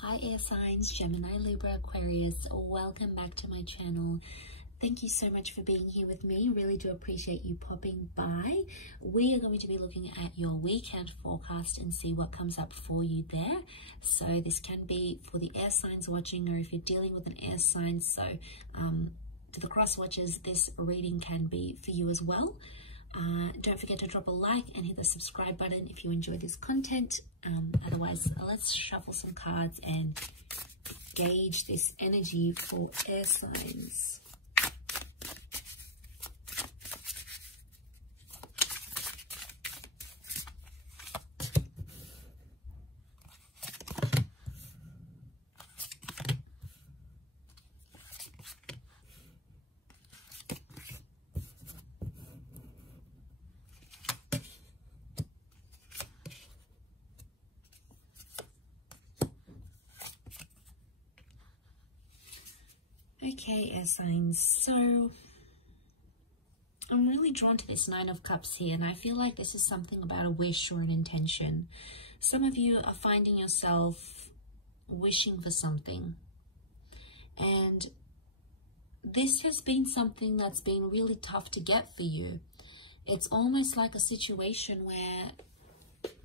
Hi air signs, Gemini, Libra, Aquarius. Welcome back to my channel. Thank you so much for being here with me. Really do appreciate you popping by. We are going to be looking at your weekend forecast and see what comes up for you there. So this can be for the air signs watching, or if you're dealing with an air sign. So to the cross watchers, this reading can be for you as well. Don't forget to drop a like and hit the subscribe button if you enjoy this content. Otherwise, let's shuffle some cards and gauge this energy for air signs. Okay, air signs, so I'm really drawn to this Nine of Cups here, and I feel like this is something about a wish or an intention. Some of you are finding yourself wishing for something, and this has been something that's been really tough to get for you. It's almost like a situation where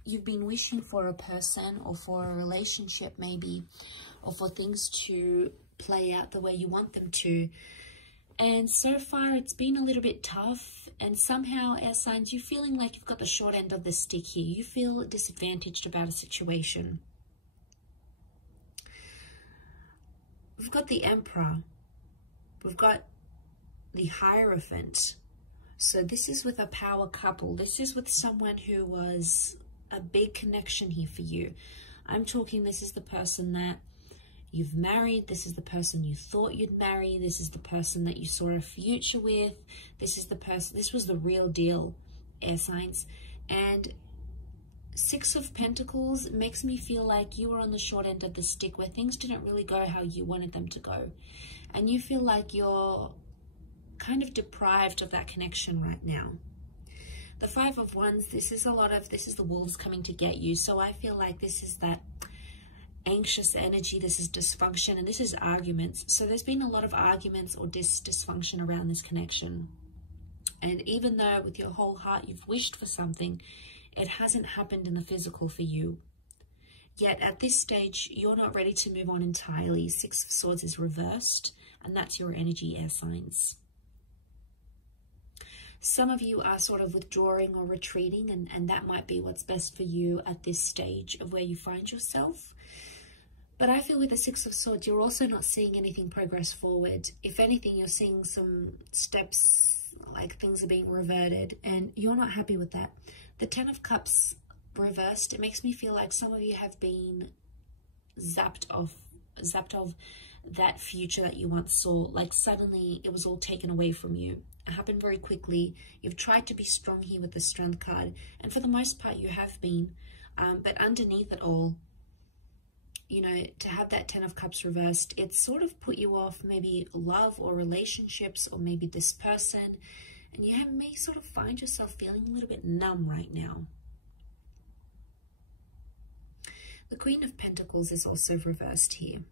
you've been wishing for a person or for a relationship maybe, or for things to play out the way you want them to, and so far it's been a little bit tough, and somehow air signs, you're feeling like you've got the short end of the stick here. You feel disadvantaged about a situation. We've got the Emperor, we've got the Hierophant. So this is with a power couple. This is with someone who was a big connection here for you. I'm talking, this is the person that you've married, this is the person you thought you'd marry, this is the person that you saw a future with, this is the person, this was the real deal, air signs. And Six of Pentacles makes me feel like you were on the short end of the stick, where things didn't really go how you wanted them to go, and you feel like you're kind of deprived of that connection right now. The Five of Wands, this is the wolves coming to get you. So I feel like this is that anxious energy, this is dysfunction, and this is arguments. So there's been a lot of arguments or dysfunction around this connection, and even though with your whole heart you've wished for something, it hasn't happened in the physical for you yet. At this stage you're not ready to move on entirely. Six of Swords is reversed, and that's your energy, air signs. Some of you are sort of withdrawing or retreating, and that might be what's best for you at this stage of where you find yourself. But I feel with the Six of Swords, you're also not seeing anything progress forward. If anything, you're seeing some steps, like things are being reverted, and you're not happy with that. The Ten of Cups reversed, it makes me feel like some of you have been zapped of that future that you once saw. Like suddenly it was all taken away from you. It happened very quickly. You've tried to be strong here with the Strength card, and for the most part you have been. But underneath it all, you know, to have that Ten of Cups reversed, it's sort of put you off maybe love or relationships, or maybe this person, and you may sort of find yourself feeling a little bit numb right now. The Queen of Pentacles is also reversed here.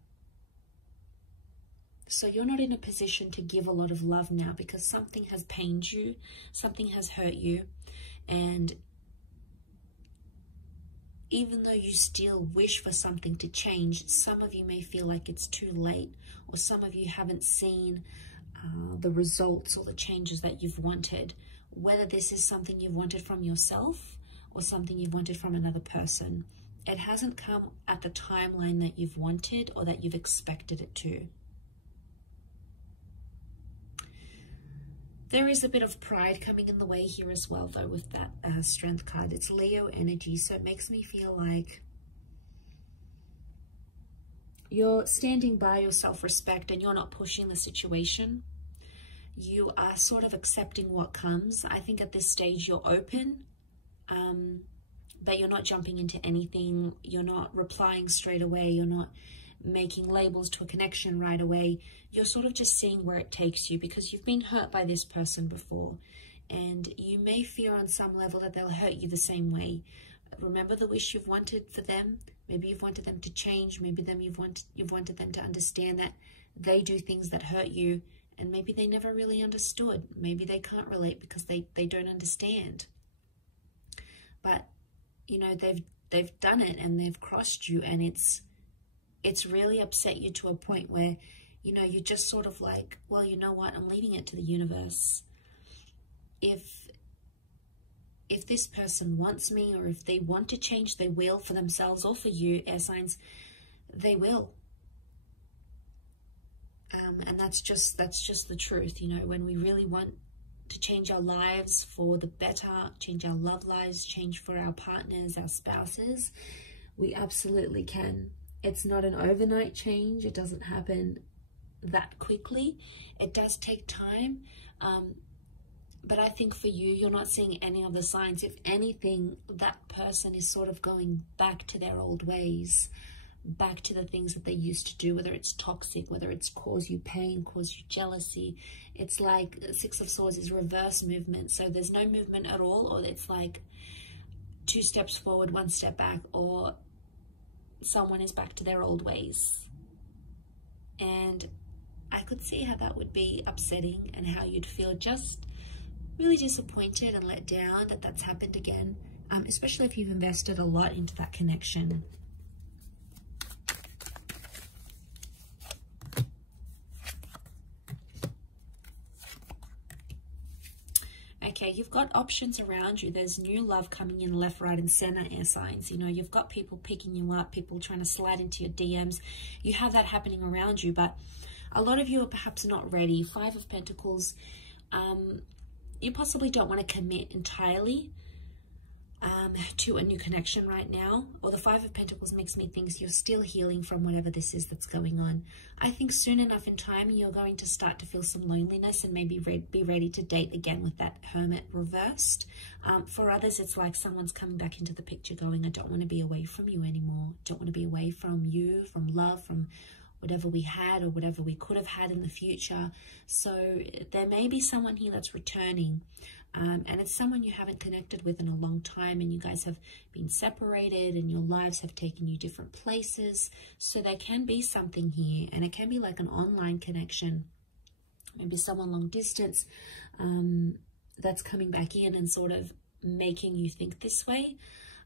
So you're not in a position to give a lot of love now, because something has pained you, something has hurt you, and even though you still wish for something to change, some of you may feel like it's too late, or some of you haven't seen the results or the changes that you've wanted, whether this is something you've wanted from yourself or something you've wanted from another person. It hasn't come at the timeline that you've wanted or that you've expected it to. There is a bit of pride coming in the way here as well, though, with that Strength card. It's Leo energy, so it makes me feel like you're standing by your self-respect and you're not pushing the situation. You are sort of accepting what comes. I think at this stage you're open, but you're not jumping into anything. You're not replying straight away. You're not making labels to a connection right away. You're sort of just seeing where it takes you, because you've been hurt by this person before, and you may fear on some level that they'll hurt you the same way. Remember the wish you've wanted for them. Maybe you've wanted them to change. Maybe you've wanted them to understand that they do things that hurt you, and maybe they never really understood. Maybe they can't relate because they don't understand. But, you know, they've done it and they've crossed you, and it's really upset you to a point where, you know, you're just sort of like, well, you know what, I'm leaving it to the universe. If this person wants me, or if they want to change, they will, for themselves or for you, air signs, they will. And that's just the truth, you know. When we really want to change our lives for the better, change our love lives, change for our partners, our spouses, we absolutely can. It's not an overnight change. It doesn't happen that quickly. It does take time. But I think for you, you're not seeing any of the signs. If anything, that person is sort of going back to their old ways, back to the things that they used to do, whether it's toxic, whether it's cause you pain, cause you jealousy. It's like Six of Swords is reverse movement. So there's no movement at all, or it's like 2 steps forward, 1 step back, or someone is back to their old ways. And I could see how that would be upsetting, and how you'd feel just really disappointed and let down that that's happened again, especially if you've invested a lot into that connection. Okay, you've got options around you. There's new love coming in left, right, and center, air signs. You know, you've got people picking you up, people trying to slide into your DMs. You have that happening around you, but a lot of you are perhaps not ready. 5 of Pentacles, you possibly don't want to commit entirely to a new connection right now. Or the 5 of Pentacles makes me think you're still healing from whatever this is that's going on. I think soon enough in time, you're going to start to feel some loneliness and maybe be ready to date again with that Hermit reversed. For others, it's like someone's coming back into the picture going, I don't want to be away from you anymore. Don't want to be away from you, from love, from whatever we had or whatever we could have had in the future. So there may be someone here that's returning, and it's someone you haven't connected with in a long time, and you guys have been separated and your lives have taken you different places. So there can be something here, and it can be like an online connection, maybe someone long distance that's coming back in and sort of making you think this way.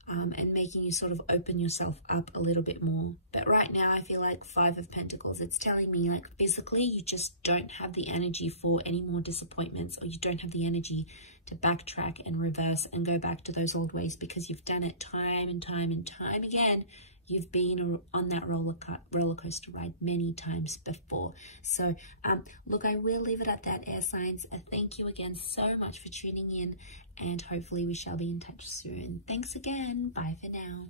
And making you sort of open yourself up a little bit more. But right now, I feel like 5 of Pentacles, it's telling me like physically, you just don't have the energy for any more disappointments, or you don't have the energy to backtrack and reverse and go back to those old ways, because you've done it time and time and time again. You've been on that roller coaster ride many times before. So, look, I will leave it at that, air signs. Thank you again so much for tuning in, and hopefully we shall be in touch soon. Thanks again. Bye for now.